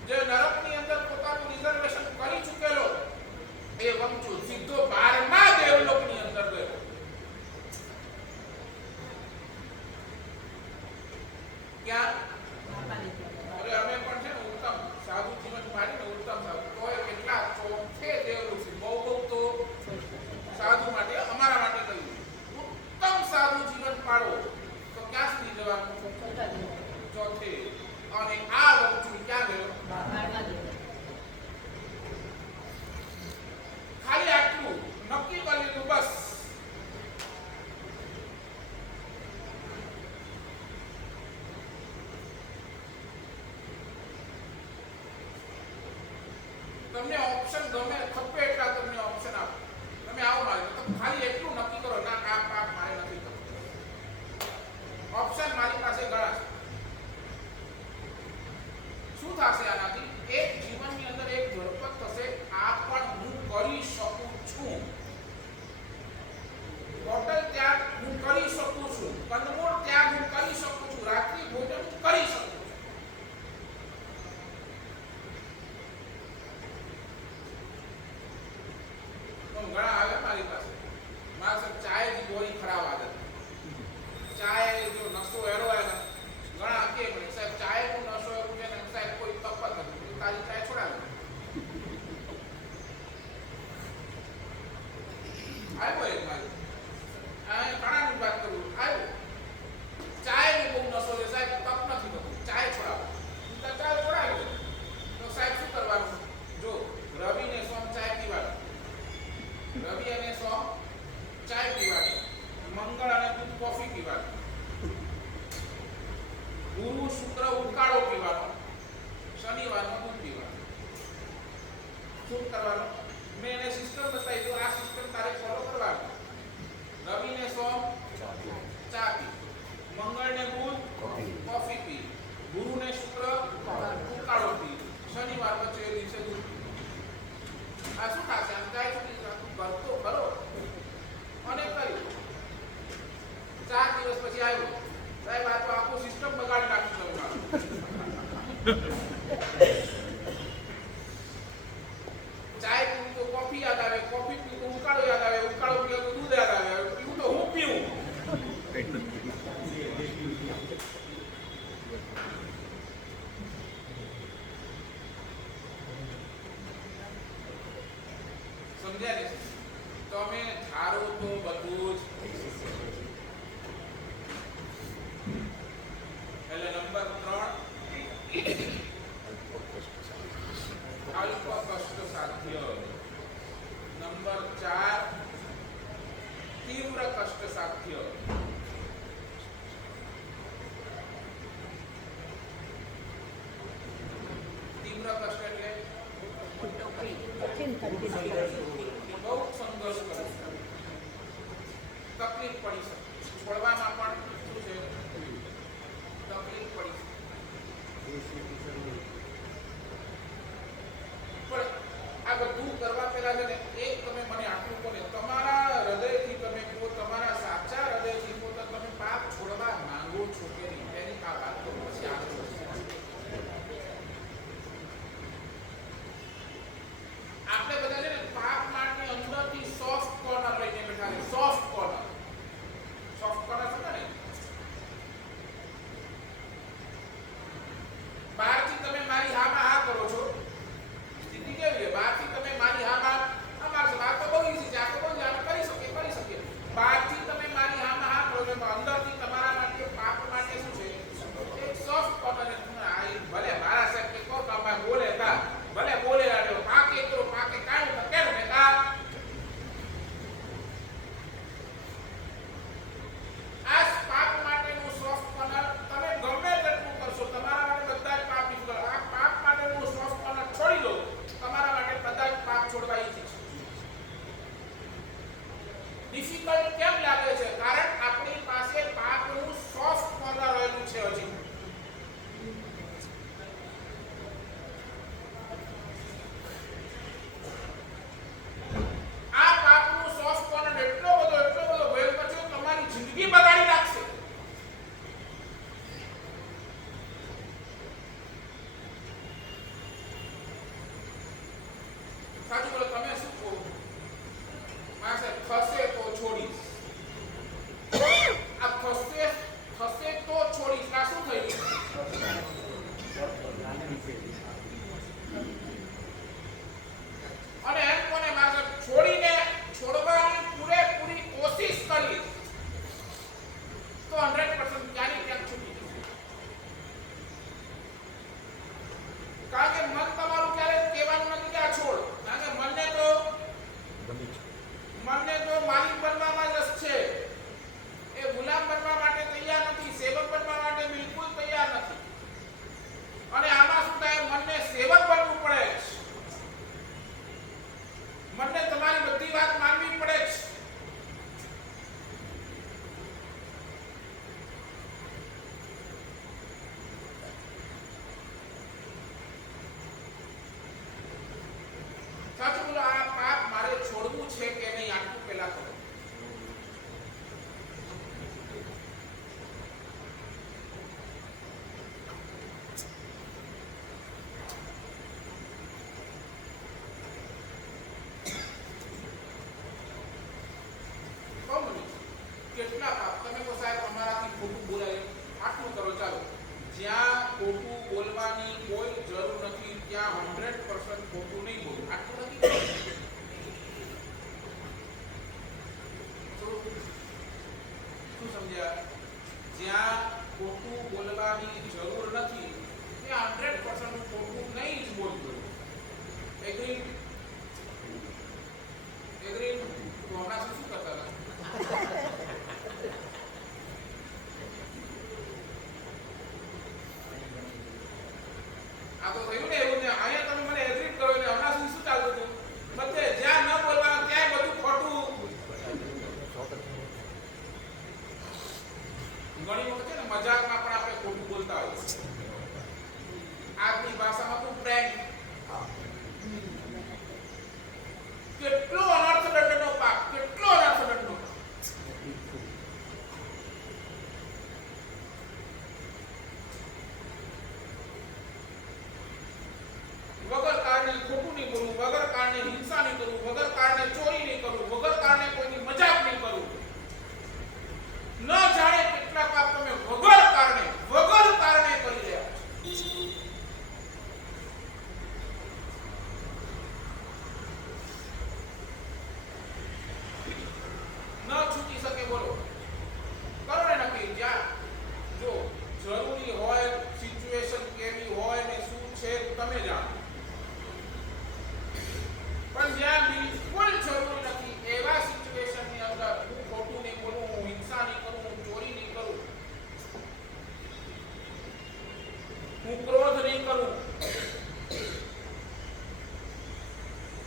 જે નરકની અંદર પોતાનું રિઝર્વેશન કરી ચૂકેલો એ વંચુલ સીધો 12મા દેવલોકની અંદર ગયો. ક્યાં? અરે અમે પણ છે ને ઉત્તમ સાધુ જીવન મારીને ઉત્તમ સાધુ તોય કેટલા ચોથે દેવલોક છે. બહુ તો સાધુ માટે, અમારા માટે કહ્યું ઉત્તમ સાધુ જીવન પાડો તો ક્યાં સુધી જવાનું? ચોથે. અને આ વંચુલ ક્યાં ગયો? ખાલી આટલું નક્કી કરી લીધું બસ. તમને ઓપ્શન ગમે ખપે એટલા તમને ઓપ્શન આપો, તમે આવો મારી તો ખાલી એટલું નક્કી કરો, ના આ પાપ મારે નથી કરવું. ઓપ્શન મારી પાસે ઘણા છે. શું થશે આનાથી? એક જીવનની અંદર એક ઝડપત થશે. આ પણ હું કરી શકું છું, હોટલ ત્યાગ હું કરી શકું છું, કંદમૂળ ત્યાગ હું કરી શકું છું, રાત્રિ ભોજન હું કરી શકું છું. ઘણા આવે મારી પાસે, મારા સાહેબ ચાયની બોરી ખરાબ આદત, ચાય જો નશો એરો આવે ને ઘણા કે સાહેબ ચાયનો નશો એવું છે ને સાહેબ કોઈ તપ જ નથી, તારી ચાય છોડાવી. આવ્યો એક મારી આ ઘણાની વાત કરું, આવ્યો ચાયનો બહુ નશો છે સાહેબ, તપ નથી થતું, ચાય છોડાવો. ચાય છોડાવી તો સાહેબ શું કરવાનું? જો રવિને સોમ ચાય પીવાનું, રવિ અને સોમ ચાય પીવાની, મંગળ અને બુધ કોફી પીવાની, ગુરુ શુક્ર ઉકાળો પીવાનો, શનિવારનો દૂધ પીવાનું. શું કરવાનું? મેં એને સિસ્ટમ બતાવી દો, આ સિસ્ટમ તારે ફોલો કરવાનું. રવિ ને સોમ ચા પી, મંગળ ને બુધ કોફી પી, ગુરુ ને શુક્ર ઉકાળો પી, શનિવાર વચ્ચે દિવસે દૂધ પી. આ શું થશે? ચાય પીવું તો કોફી યાદ આવે, કોફી પીવું તો ઉકાળો યાદ આવે, ઉકાળો પીવું તો દૂધ યાદ આવે, પીવું તો હું પીવું. સમજ્યા ને? તમે ધારો તો બધું જ. એટલે નંબર 3 અલ્પ કષ્ટ સાધ્ય. નંબર 4 તીવ્ર કષ્ટ સાધ્ય. તીવ્ર કષ્ટ એટલે કઠિન પરિસ્થિતિ. બહુ સંઘર્ષ કરે, તકલીફ પડી શકે, છોડવામાં પણ શું છે, તકલીફ પડી શકે. પણ આ બધું કરવા પહેલા છે ને, એક તમે મને આટલું કહો ને, તમારા હૃદયથી તમે કહો, તમારા સાચા હૃદયથી કહો તો તમે પાપ છોડવા માંગો છો કે નહીં, એની આ વાત તો પછી આગળ આપણે બધા છે ને પાપ માટે અંદરથી સોફ્ટ કોર્નર લઈને બેઠા છે. સોફ્ટ કોર્નર છે ને, બહારથી તમે મારી હામાં હા કરો છો, સ્થિતિ કેવી છે? બહારથી તમે મારી હામાં હા મારશો, આ તો બહુ ઈઝી છે, આ તો બહુ જાણે કરી શકીએ. બહારથી તમે મારી હામાં હા કરો છો, અંદરથી તમારા માટે પાપ માટે શું છે, એક સોફ્ટ કોર્નર છે. ભલે મારા સાહેબ કે કહો તો બોલે તા ભલે બોલે રાડ્યો પાકે કરો પાકે કાઢું તો કેમ ને તા આ પાપ માટેનું સોફ્ટ કોર્નર તમે ગમે તેટલું કરશો, તમારા માટે બધા જ પાપ નીકળે. આ પાપ માટેનું સોફ્ટ કોર્નર છોડી દો, તમારા માટે બધા જ પાપ છોડવા ઈચ્છે છે. ડિફિકલ્ટ કેમ લાગે છે? કારણ આપણી પાસે પાપનું સોફ્ટ કોર્નર રહેલું છે. હજી આ પાપનું સોફ્ટ કોર્નર એટલો બધો ભયંકર છે, તમારી જિંદગી બગાડી નાખશે. સાચું બોલો, તમે શું કહો? મારા સાહેબ થશે તો છોડીશ. આ થશે તો છોડીશ. આ શું થયું? અને એમ કોને મારે છોડીને છોડવાની પૂરેપૂરી કોશિશ કરી તો 100% ક્યાંની ક્યાંક છૂટી જશે. કારણ કે મન તમારું ક્યારે કહેવાનું નથી કે આ છોડ. કારણ કે મનને તો માલિક બનવામાં જ રસ છે. એ ગુલામ બનવા માટે તૈયાર નથી, સેવક બનવા માટે બિલકુલ તૈયાર નથી. અને આમાં શું થાય? મનને સેવક બનવું પડે છે. મને તમારી બધી વાત માનવી પડે છે. સાચું બોલો, આ પાપ મારે છોડવું છે કે નહીં, આટલું પહેલા કરો. કેટલા પાપ તમે કહો સાહેબ અમારાથી ખોટું બોલાય, આટલું કરો. ચાલો, જ્યાં ખોટું બોલવાની કોઈ જરૂર નથી ત્યાં 100% ખોટું નહીં બોલું, આટલું નથી કરવું. શું સમજ્યા? જ્યાં ખોટું બોલવાની જરૂર નથી ત્યાં 100% ખોટું નહીં જ બોલવું. એગ્રી? તો હમણાં શું કરતા હતા? આ તો થયું ને એવું ને, અહીંયા તમે મને એગ્રી કરો ને હમણાં શું ચાલતું હતું? કારણે હિંસા નહીં કરું, વગર કારણે ચોરી નહીં કરું, વગર કારણે કોઈની મજાક નહીં કરું. ન જાણે કેટલા પાપ તમે વગર કારણે કરી રહ્યા છો. ન છૂટી શકે. બોલો, કરો ને નક્કી. જ્યાં જો જરૂરી હોય, સિચ્યુએશન કેવી હોય ને શું છે તમે જાણો, પણ જ્યાં બિલકુલ જરૂરી નથી એવા સિચ્યુએશન ની અંદર હું ખોટું નહીં બોલું, હું હિંસા નહીં કરું, હું ચોરી નહીં કરું, હું ક્રોધ નહીં કરું,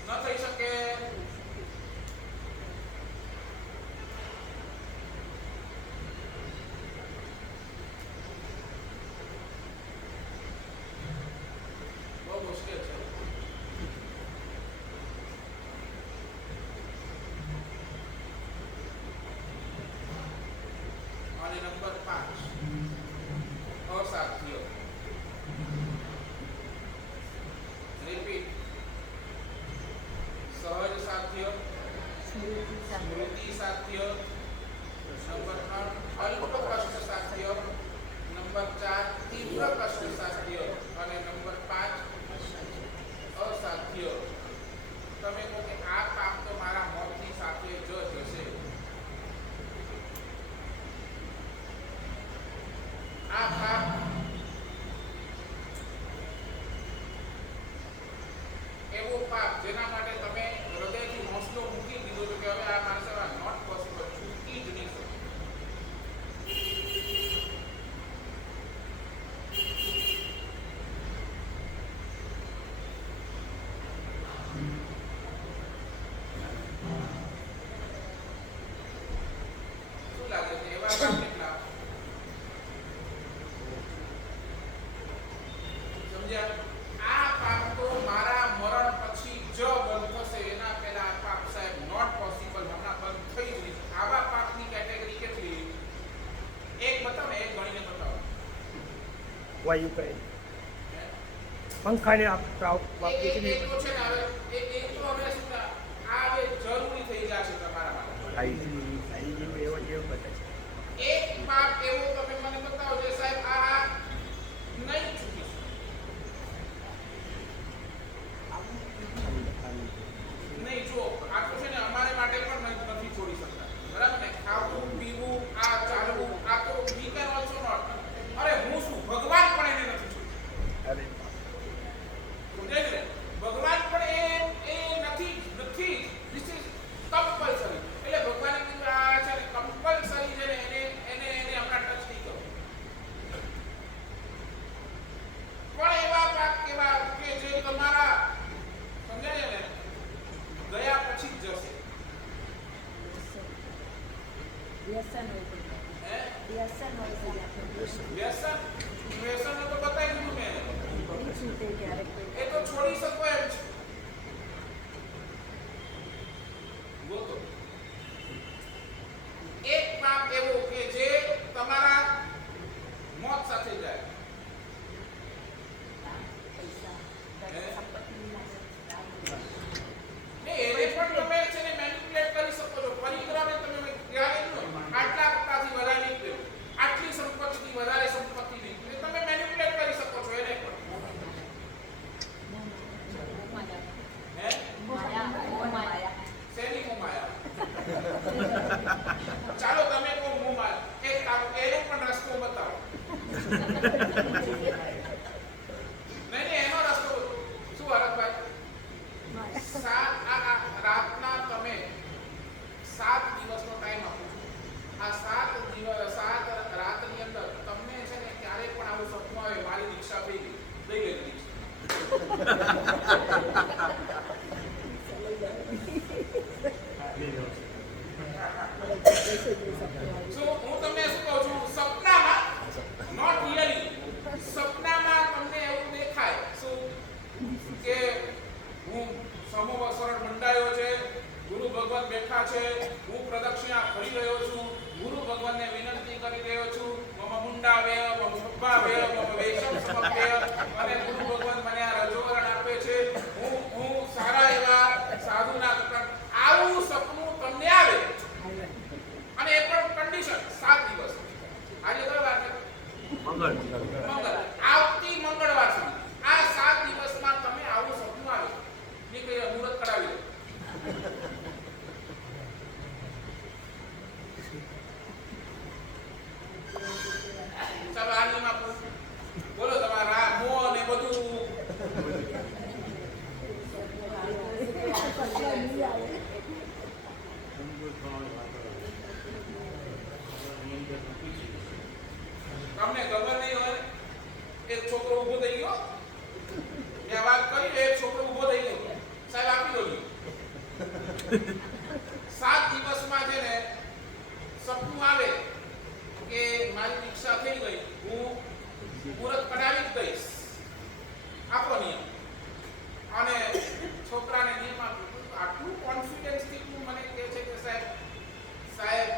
ન થઈ શકે. બહુ મુશ્કેલ છે. અને નંબર 5 અસાધ્ય. રિપીટ. સહજ સાધ્ય, સ્મૃતિ સાધ્ય. નંબર 3 અલ્પ કષ્ટ સાધ્ય. નંબર 4 તીવ્ર કષ્ટ સાધ્ય. અને નંબર 5 અસાધ્ય. તમે કહો કે આ પાપ તો મારા મોતની સાથે જ જશે. આ પાપ એવો પાપ જેના માટે તમે હૃદયથી હોંસલો મૂકી દીધો છો કે હવે આ માણસ નોટ પોસિબલ, છૂટકી જ નહીં શકે. શું લાગે છે એવા પાપ કેટલા? સમજ્યા? આ પાપ તો મારા મરણ પછી જ બંધ થશે, એના પહેલા આ પાપ સાહેબ નોટ પોસિબલ, હમણાં બંધ થઈ જ નહીં. આવા પાપની કેટેગરી કેટલી? એક બતાવો ને, એક ગણીને બતાવો. વાયુ કહે પંખાને એક તો છે ને હવે એક તો હવે શું આ હવે જરૂરી થઈ ગયા છે તમારા માટે. એક પાપ એવો તમે મને બતાવો જે સાહેબ આ નહીં ચૂકી શકે. નહીં જો આ તો છે ને અમારે માટે પણ નથી છોડી શકતા, બરાબર ને? ખાવું પીવું, આ ચાલવું, આ તો વી કેન ઓલ્સો નોટ. અરે હું શું, ભગવાન પણ એને નથી છોડતા. અરે સમજાય છે? ભગવાન પણ એ નથી. This is compulsory. એટલે ભગવાને કીધું આ છે ને કમ્પલસરી છે ને એને હમણાં ટચ નહીં કરો. પણ એવા પાપ કેવા કે જે તમારા સમજાય ને ગયા પછી જ જશે. વ્યસન હોય છે. હે? વ્યસન હોય છે. વ્યસન તો બતાવી દીધું મેં. છૂટે ક્યારેક કોઈ એ તો છોડી શકો એમ છે. ગોતો એક પાપ એવો કે જે તમારા મોત સાથે જાય. પૈસા હે? સંપત્તિની ને એને પણ તમે છે ને મેનિપ્યુલેટ કરી શકો છો. પરિગ્રહને તમે ક્યારે આટલા ટકાથી વધારે નહીં કર્યું, આટલી સંપત્તિથી વધારે સંપત્તિ નહીં, એ તમે મેનિપ્યુલેટ કરી શકો છો એને પણ. હે? શેની મોમાયા? ચાલો તમે કહો મોમાયા. એક કામ એનો પણ રસ્તો બતાવો. નહીં એનો રસ્તો શું હરકભાઈ? રાતના તમે 7 દિવસનો ટાઈમ આપો છો. આ 7 રાતની અંદર તમને છે ને ક્યારેય પણ આવું સપનું આવે મારી દીક્ષા થઈ ગઈ, લઈ લેવી હું તમને શું કહું છું, સપનામાં નોટ રિયલી, સપનામાં તમને એવું દેખાય શું કે હું સમોવસરણ મંડાયો છે, ગુરુ ભગવાન બેઠા છે, હું પ્રદક્ષિણા ફરી રહ્યો છું, ગુરુ ભગવાનને વિનંતી કરી રહ્યો છું, મમ મુંડાવેય મમ ઉદ્ભાવેય મમ વેશમ સમપ્ય, અને ગુરુ ભગવાન મને આ રજોવરણ આપે છે. હું સારા એવા 7 દિવસમાં છે ને સપનું આવે કે મારી દીક્ષા થઈ ગઈ, હું મુહૂર્ત કઢાવી જ દઈશ, આપણો નિયમ. અને છોકરાને નિયમ આપ્યો. આટલું કોન્ફિડન્સ થી તું મને કહે છે કે સાહેબ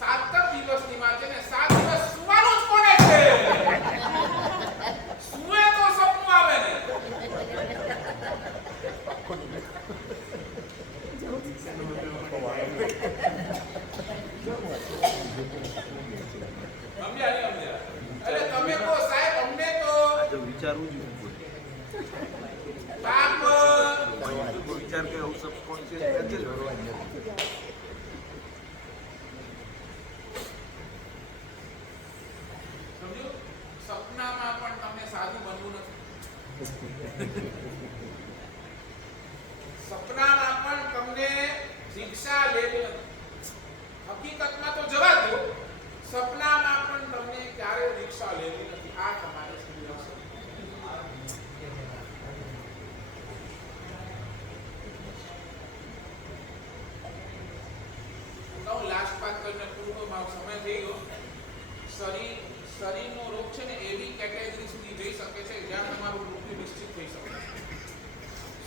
7 દિવસની વાત છે ને, 7 દિવસ સુવાનું જ કોને છે? સુવે તો સપનું આવે ને. સમજ્યા નહીં સમજ્યા? એટલે તમે કહો સાહેબ અમને તો વિચારવું જ તાપ વિચાર કે સબકોન્શિયસ સમજ્યું? સપનામાં પણ તમને સાધુ બનવું નથી. સપનામાં પણ તમને દીક્ષા લેવી નથી. હકીકતમાં તો જવા દો, સપનામાં પણ તમને ક્યારે દીક્ષા લેવી નથી. આ તમારે સમજવું. હું લાસ્ટ વાત કરીને પૂરો મારો સમય થઈ ગયો. શરીરનો રોગ છે ને એવી કેટેગરી સુધી જઈ શકે છે જ્યાં તમારું મૃત્યુ નિશ્ચિત થઈ શકે છે.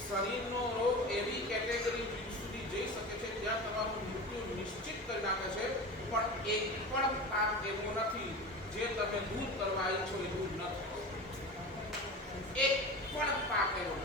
શરીરનો રોગ એવી કેટેગરી સુધી જઈ શકે છે જ્યાં તમારું મૃત્યુ નિશ્ચિત કરી નાખે છે, પણ એક પણ પાપ એવો નથી જે તમે દૂર કરવા ઈચ્છો એ દૂર ન થાય. એક પણ પાપ એવો